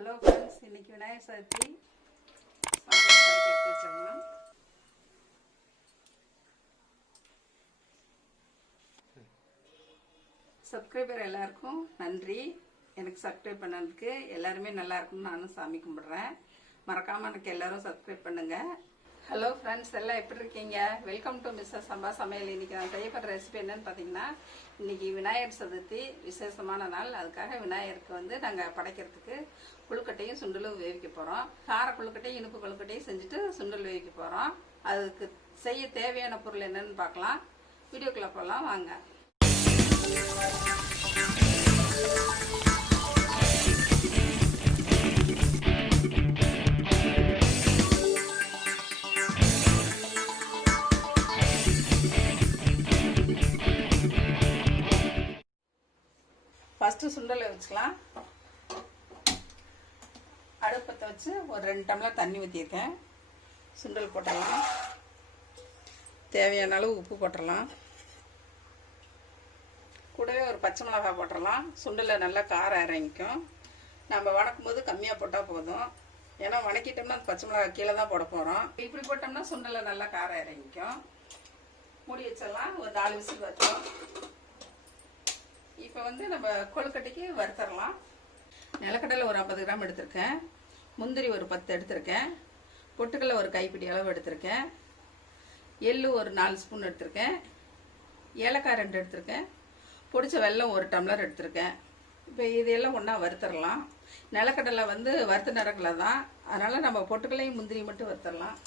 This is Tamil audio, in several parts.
ஹலோ ஃப்ரெண்ட்ஸ், இன்னைக்கு விநாயகர் சதுர்த்தி. சாமி படைக்க எடுத்து வச்சிடலாம். சப்ஸ்கிரைபர் எல்லாருக்கும் நன்றி. எனக்கு சப்ஸ்கிரைப் பண்ணதுக்கு எல்லாருமே நல்லா இருக்கும்னு நானும் சாமி கும்பிட்றேன். மறக்காமல் எனக்கு எல்லாரும் சப்ஸ்கிரைப் பண்ணுங்கள். ஹலோ ஃப்ரெண்ட்ஸ், எல்லாம் எப்படி இருக்கீங்க? வெல்கம் டு மிஸ்ஸஸ் சம்பா சமையல். இன்றைக்கி நான் செய்யப்படுற ரெசிபி என்னன்னு பார்த்தீங்கன்னா, இன்றைக்கி விநாயகர் சதுர்த்தி விசேஷமான நாள். அதுக்காக விநாயகருக்கு நாங்கள் படைக்கிறதுக்கு கொழுக்கட்டையும் சுண்டலும் வேவிக்க போகிறோம். கார கொழுக்கட்டையும் இனிப்பு கொழுக்கட்டையும் செஞ்சுட்டு சுண்டல் வேவிக்க போகிறோம். அதுக்கு செய்ய தேவையான பொருள் என்னன்னு பார்க்கலாம். வீடியோக்குள்ளே போகலாம் வாங்க. ஃபஸ்ட்டு சுண்டலை வச்சுக்கலாம். அடுப்பத்தை வச்சு ஒரு 2 டம்ளர் தண்ணி ஊற்றிருக்கேன். சுண்டல் போட்டுடலாம். தேவையான அளவு உப்பு போட்டுடலாம். கூடவே ஒரு பச்சை மிளகாய் போட்டுடலாம். சுண்டலில் நல்லா காரம் இறங்கிக்கும். நம்ம வணக்கும் போது கம்மியாக போட்டால் போதும். ஏன்னா வணக்கிட்டோம்னா அந்த பச்சை மிளகாய் கீழே தான் போட போகிறோம். இப்படி போட்டோம்னா சுண்டலில் நல்லா காரம் இறங்கிக்கும். மூடி வச்சிடலாம். ஒரு 4 விசில் வச்சோம். இப்போ நம்ம கொழுக்கட்டைக்கு வறுத்தரலாம். நிலக்கடலை ஒரு 50 கிராம் எடுத்திருக்கேன். முந்திரி ஒரு 10 எடுத்திருக்கேன். பொட்டுக்கடலை ஒரு கைப்பிடி அளவு எடுத்திருக்கேன். எள்ளு ஒரு 4 ஸ்பூன் எடுத்திருக்கேன். ஏலக்காய் 2 எடுத்திருக்கேன். பொடிச்ச வெல்லம் ஒரு டம்ளர் எடுத்திருக்கேன். இப்போ இதையெல்லாம் ஒன்றா வறுத்தரலாம். நிலக்கடலை வறுத்த நிலக்கடலை தான், அதனால் நம்ம பொட்டுக்கடலையும் முந்திரி மட்டும் வறுத்தரலாம்.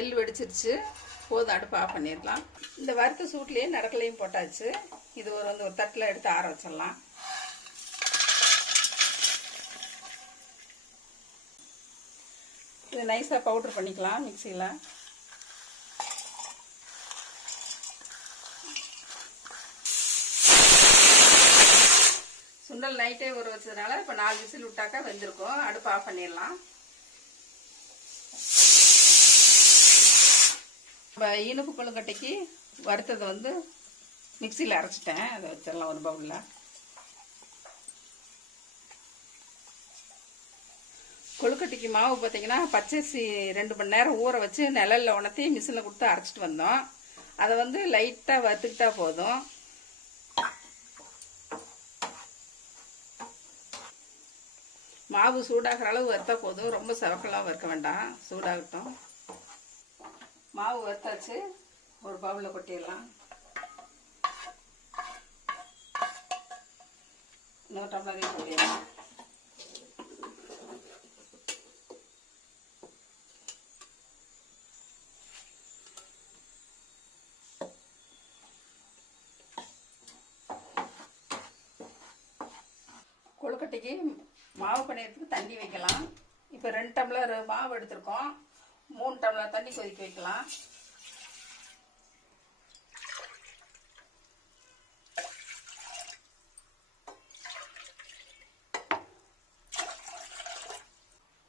எள் வெடிச்சிருச்சு, போதும். அடுப்பு ஆஃப் பண்ணிடலாம். இந்த வறுத்த சூட்லேயே நடக்கலையும் போட்டாச்சு. இது ஒரு தட்டில் எடுத்து ஆற வச்சிடலாம். இது நைஸாக பவுட்ரு பண்ணிக்கலாம் மிக்சியில். சுண்டல் நைட்டே ஊற வச்சதுனால இப்போ 4 விசில் விட்டாக்கா வெந்திருக்கும். அடுப்பு ஆஃப் பண்ணிடலாம். இனிப்பு கொழுக்கட்டைக்கு வறுத்ததை மிக்சியில் அரைச்சிட்டேன். அதை வச்சிடலாம் ஒரு பவுலில். கொழுக்கட்டைக்கு மாவு பார்த்தீங்கன்னா பச்சரிசி 2 மணி நேரம் ஊற வச்சு நிழலில் உணர்த்தி மிஷினில் கொடுத்து அரைச்சிட்டு வந்தோம். அதை லைட்டாக வறுத்துக்கிட்டா போதும். மாவு சூடாகிற அளவு வறுத்தா போதும். ரொம்ப செவக்கலாம் வறுக்க வேண்டாம், சூடாகட்டும். மாவு வறுத்தாச்சு. ஒரு பவுலில் கொட்டிடலாம். இன்னொரு டம்ளரையும் கொட்டிடலாம். கொழுக்கட்டைக்கு மாவு பிணையத்துக்கு தண்ணி வைக்கலாம். இப்போ 2 டம்ளர் மாவு எடுத்திருக்கோம். 3 டம்ளர் தண்ணி கொதிக்க வைக்கலாம்.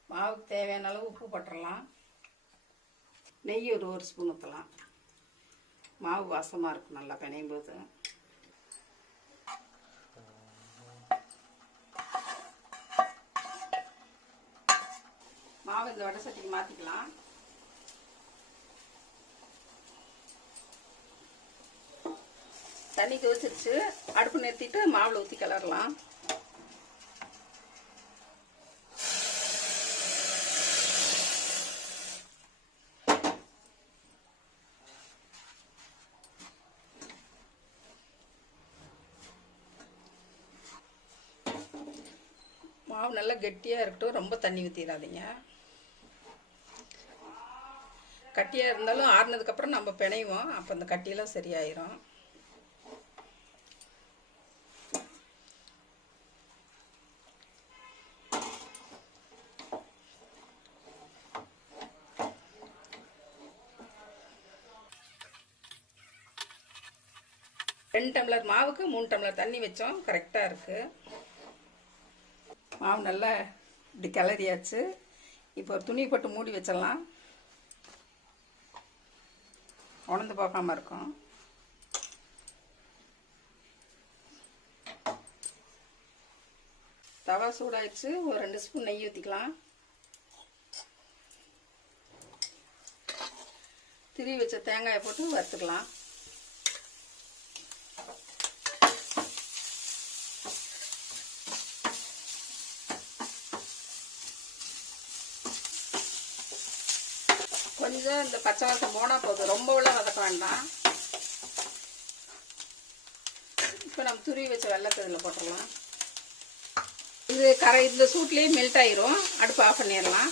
மாவுக்கு தேவையான அளவு உப்பு போட்டுடலாம். நெய் ஒரு ஸ்பூன் ஊற்றலாம். மாவு வாசமாக இருக்கும் நல்லா பிணையும் போது. மாவு இந்த வடை சட்டிக்கு மாற்றிக்கலாம். தண்ணி கொதிச்சிருச்சு. அடுப்பு நிறுத்திட்டு மாவில் ஊற்றி கிளறலாம். மாவு நல்லா கெட்டியாக இருக்கட்டும். ரொம்ப தண்ணி ஊற்றிடாதீங்க. கட்டியாக இருந்தாலும் ஆறுனதுக்கப்புறம் நம்ம பிணைவோம். அப்போ அந்த கட்டியெல்லாம் சரியாயிரும். 2 டம்ளர் மாவுக்கு 3 டம்ளர் தண்ணி வச்சோம். கரெக்டாக இருக்குது. மாவு நல்லா இப்படி கிளறியாச்சு. இப்போ ஒரு துணி போட்டு மூடி வச்சிடலாம். உணர்ந்து போகாமல் இருக்கும். தவா சூடாயிடுச்சு. ஒரு 2 ஸ்பூன் நெய் ஊற்றிக்கலாம். திரி வச்ச தேங்காயை போட்டு வறுத்துக்கலாம். கொஞ்சம் இந்த பச்சை வாசம் போனால் போதும், ரொம்ப உள்ள வதக்க வேண்டாம். இப்போ நம்ம துருவி வச்ச வெள்ளத்தை இதில் போட்டுடலாம். இது இந்த சூட்லேயே மெல்ட் ஆயிரும். அடுப்பு ஆஃப் பண்ணிடலாம்.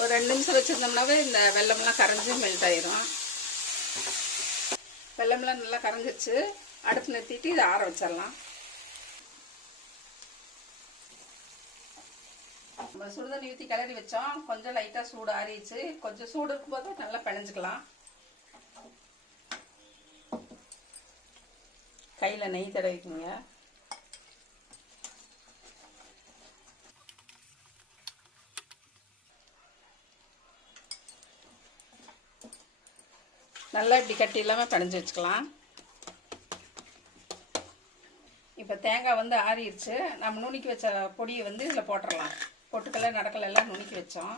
ஒரு 2 நிமிஷம் வச்சுருந்தோம்னாவே இந்த வெள்ளம்லாம் கரைஞ்சி மெல்ட் ஆயிரும். வெள்ளம்லாம் நல்லா கரைஞ்சிச்சு. அடுப்பு நிறுத்திட்டு இதை ஆற வச்சிடலாம். நம்ம சுடுதண்ணி ஊற்றி கிளறி வச்சோம். கொஞ்சம் லைட்டாக சூடு ஆறிடுச்சு. கொஞ்சம் சூடு இருக்கும்போது நல்லா பிணைஞ்சிக்கலாம். கையில் நெய் தடவிக்குங்க. நல்லா இப்படி கட்டி இல்லாமல் பிணைஞ்சி வச்சுக்கலாம். இப்போ தேங்காய் வந்து ஆறிடுச்சு. நம்ம நுணுக்கி வச்ச பொடியை வந்து இதில் போட்டுடலாம். பொட்டுக்கல்ல நடக்கலை எல்லாம் நுணுக்கி வச்சோம்.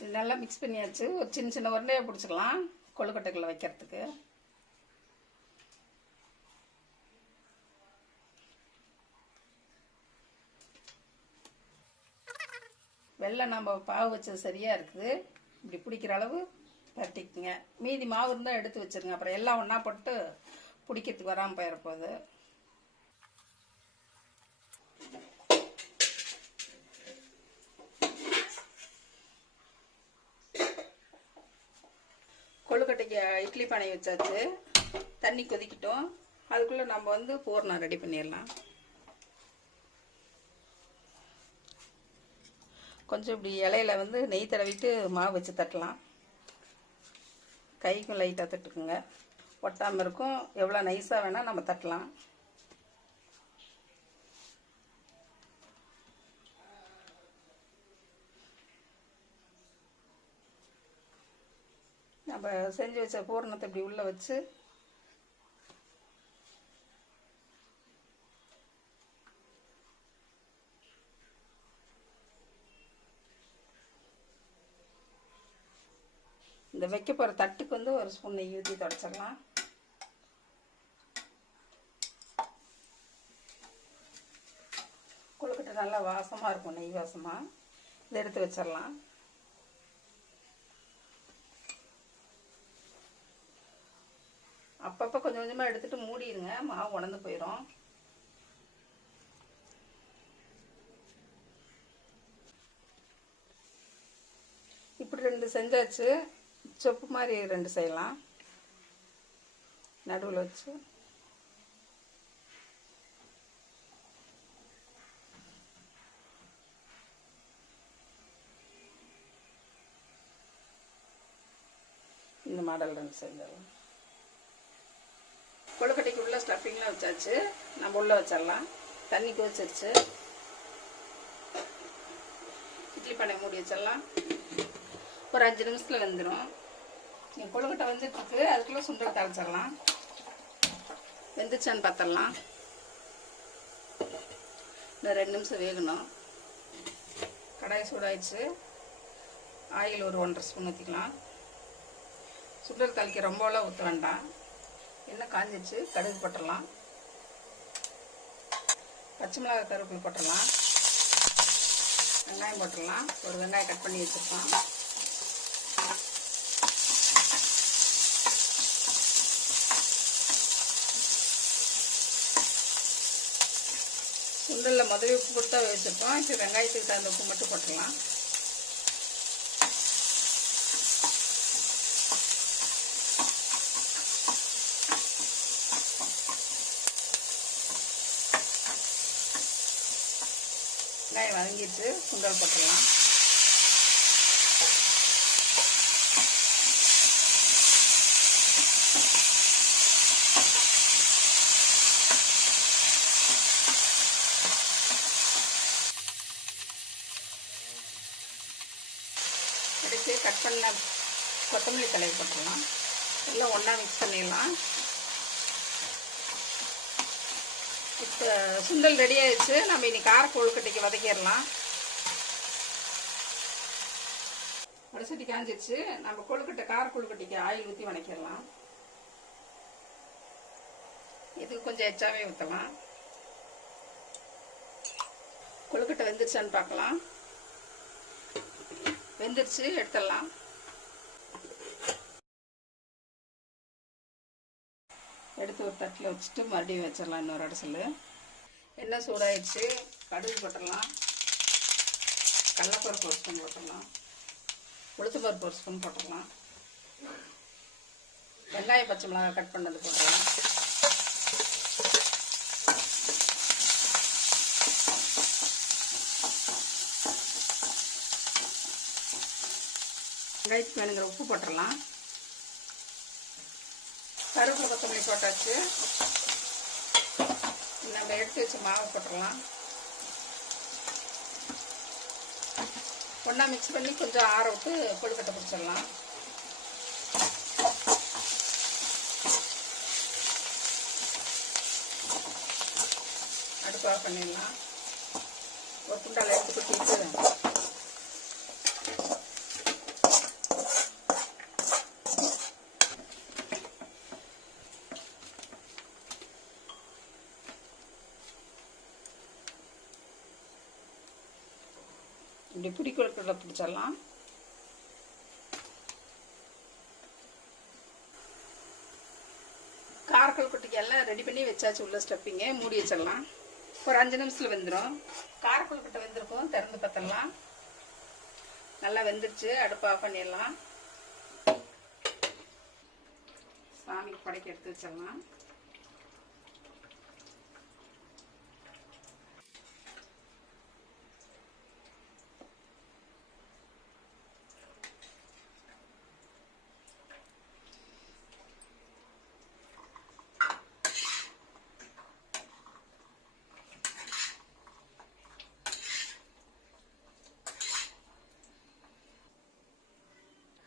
இது நல்லா மிக்ஸ் பண்ணியாச்சு. ஒரு சின்ன சின்ன உருண்டையை பிடிச்சிக்கலாம் கொழுக்கட்டைக்குள்ள வைக்கிறதுக்கு. வெள்ளம் நம்ம பாவு வச்சது சரியாக இருக்குது. இப்படி பிடிக்கிற அளவு பரட்டிக்குங்க. மீதி மாவு இருந்தால் எடுத்து வச்சுருங்க. அப்புறம் எல்லாம் ஒன்றா போட்டு பிடிக்கிறதுக்கு வராமல் போயிடப்போகுது. கொழுக்கட்டைக்கு இட்லி பானை வச்சாச்சு. தண்ணி கொதிக்கிட்டோம். அதுக்குள்ளே நம்ம வந்து பூரணம் ரெடி பண்ணிடலாம். கொஞ்சம் இப்படி இலையில வந்து நெய் தடவிட்டு மாவு வச்சு தட்டலாம். கைக்கும் லைட்டாக தட்டுக்குங்க, ஒட்டாமல் இருக்கும். எவ்வளோ நைஸாக வேணால் நம்ம தட்டலாம். நம்ம செஞ்சு வச்ச பூரணத்தை இப்படி உள்ளே வச்சு இந்த வைக்க போகிற தட்டுக்கு வந்து ஒரு ஸ்பூன் நெய் ஊற்றி தொடச்சிடலாம். கொழுக்கட்டை நல்லா வாசமாக இருக்கும், நெய் வாசமாக. இதை எடுத்து வச்சிடலாம். அப்பப்போ கொஞ்சம் கொஞ்சமாக எடுத்துகிட்டு மூடிடுங்க, மாவு உணர்ந்து போயிடும். இப்படி 2 செஞ்சாச்சு. சொப்பு மாதிரி 2 செய்யலாம். நடுவில் வச்சு இந்த மாடல் 2 செஞ்சிடலாம். கொழுக்கட்டைக்கு உள்ள ஸ்டஃபிங்லாம் வச்சாச்சு. நம்ம உள்ளே வச்சிடலாம். தண்ணி கொதிச்சிருச்சு. இட்லி பானை மூடி வச்சிடலாம். ஒரு 5 நிமிஷத்தில் வெந்துடும். கொழுக்கட்டை வந்துட்டுருக்கு. அதுக்குள்ளே சுண்டல் தாளிச்சிடலாம். வெந்துச்சான்னு பார்த்துடலாம். இன்னும் 2 நிமிஷம் வேகணும். கடாய் சூடாயிடுச்சு. ஆயில் ஒரு 1½ ஸ்பூன் ஊற்றிக்கலாம். சுண்டல் தாளிக்க ரொம்பலாம் ஊற்ற வேண்டாம். எண்ணெய் காஞ்சிச்சு. கடுகு போட்டுடலாம். பச்சை மிளகாய் கருவேப்பிலை போட்டுடலாம். வெங்காயம் போட்டுடலாம். ஒரு வெங்காயம் கட் பண்ணி வச்சுருக்கோம். சுண்டலில் முதல்ல உப்பு போட்டு தான் வச்சுருக்கோம். இப்போ வெங்காயத்துக்கு தகுந்த உப்பு மட்டும் போட்டுடலாம். வெங்காயம் வதங்கிட்டு சுண்டல் போட்டுடலாம். எடுத்து கட் பண்ண கொத்தமல்லி தழையை போட்டுடலாம். எல்லாம் ஒன்றா மிக்ஸ் பண்ணிடலாம். இப்போ சுண்டல் ரெடி ஆயிடுச்சு. நம்ம இனி கார கொழுக்கட்டைக்கு வதக்கிடலாம். வடசட்டி காஞ்சிடுச்சு. நம்ம கொழுக்கட்டை கார கொழுக்கட்டைக்கு ஆயில் ஊற்றி வதக்கிடலாம். இதுக்கு கொஞ்சம் எச்சாவே ஊற்றலாம். கொழுக்கட்டை வெந்துருச்சான்னு பார்க்கலாம். வெந்துருச்சு, எடுத்துடலாம். எடுத்து ஒரு தட்டில் வச்சுட்டு மறுபடியும் வச்சிடலாம். இன்னொரு அடசல் எண்ணெய் சூடாயிடுச்சு. கடுகு போட்டுடலாம். கடலைப்பருப்பு ஒரு ஸ்பூன் போட்டுடலாம். உளுத்தம்பருப்பு ஒரு ஸ்பூன் போட்டுடலாம். வெங்காயம் பச்சை மிளகாய் கட் பண்ணது போட்டுடலாம். வெங்காயத்துக்கு வேணுங்கிற உப்பு போட்டுடலாம். கருவேப்பிலை கொத்தமல்லி போட்டாச்சு. நம்ம எடுத்து வச்ச மாவு போட்டுடலாம். ஒன்றா மிக்ஸ் பண்ணி கொஞ்சம் ஆற விட்டு கொழுக்கட்டை பிடிச்சிடலாம். அடுப்பு ஆஃப் பண்ணிடலாம். ஒரு குண்டால எடுத்து கொட்டிட்டு இப்படி பிடி கொழுக்கட்டை பிடிச்சிடலாம். கார கொழுக்கட்டைக்கு எல்லாம் ரெடி பண்ணி வச்சாச்சு. உள்ள ஸ்டப்பிங்க மூடி வச்சிடலாம். ஒரு 5 நிமிஷத்தில் வெந்துடும். கார கொழுக்கட்டை வெந்திருக்கும். திறந்து பார்த்தலாம். நல்லா வெந்துருச்சு. அடுப்பு ஆஃப் பண்ணிடலாம். சாமிக்கு படைக்க எடுத்து வச்சிடலாம்.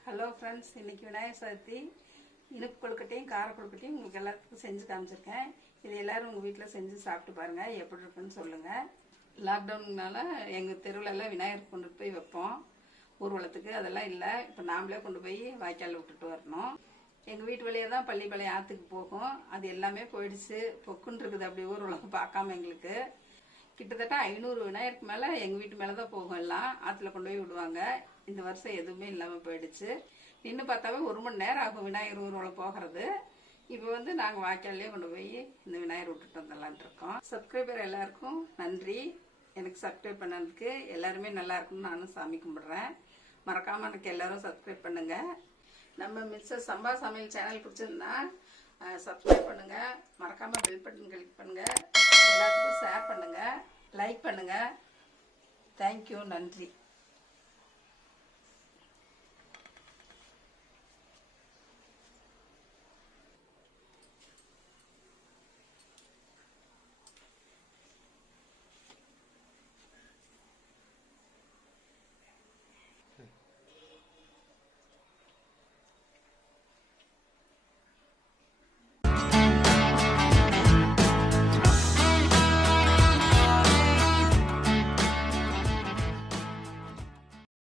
ஹலோ ஃப்ரெண்ட்ஸ், இன்றைக்கி விநாயகர் சதுர்த்தி. இனிப்பு கொழுக்கட்டையும் கார கொழுக்கட்டையும் உங்களுக்கு எல்லாத்துக்கும் செஞ்சு காமிச்சிருக்கேன். இது எல்லோரும் உங்கள் வீட்டில் செஞ்சு சாப்பிட்டு பாருங்கள். எப்படி இருக்குன்னு சொல்லுங்கள். லாக்டவுன்னால எங்கள் தெருவிலெல்லாம் விநாயகர் கொண்டு போய் வைப்போம். ஊர்வலத்துக்கு அதெல்லாம் இல்லை. இப்போ நாமளே கொண்டு போய் வாய்க்காலில் விட்டுட்டு வரணும். எங்கள் வீட்டு வழியே தான் பள்ளிப்பாளையம் ஆற்றுக்கு போகும். அது எல்லாமே போயிடுச்சு. பொக்குன்னு இருக்குது. அப்படி ஊர்வலம் பார்க்காம எங்களுக்கு கிட்டத்தட்ட 500 விநாயகருக்கு மேலே எங்கள் வீட்டு மேலே தான் போகும். எல்லாம் ஆற்றுல கொண்டு போய் விடுவாங்க. இந்த வருஷம் எதுவுமே இல்லாமல் போயிடுச்சு. நின்று பார்த்தாவே 1 மணி நேரம் ஆகும் விநாயகர் ஊர்வலம் போகிறது. இப்போ வந்து நாங்கள் வாய்க்காலே கொண்டு போய் இந்த விநாயகர் விட்டுட்டு வந்துடலான்ட்டு இருக்கோம். சப்ஸ்கிரைபர் எல்லாருக்கும் நன்றி. எனக்கு சப்ஸ்கிரைப் பண்ணதுக்கு எல்லாருமே நல்லா இருக்குன்னு நானும் சாமி கும்பிட்றேன். மறக்காமல் எனக்கு எல்லாரும் சப்ஸ்கிரைப் பண்ணுங்கள். நம்ம மிஸ்ஸஸ் சம்பா சமையல் சேனல் பிடிச்சிருந்தா சப்ஸ்கிரைப் பண்ணுங்கள். மறக்காமல் பெல் பட்டன் கிளிக் பண்ணுங்கள். எல்லாத்துக்கும் ஷேர் பண்ணுங்கள், லைக் பண்ணுங்கள். தேங்க்யூ, நன்றி.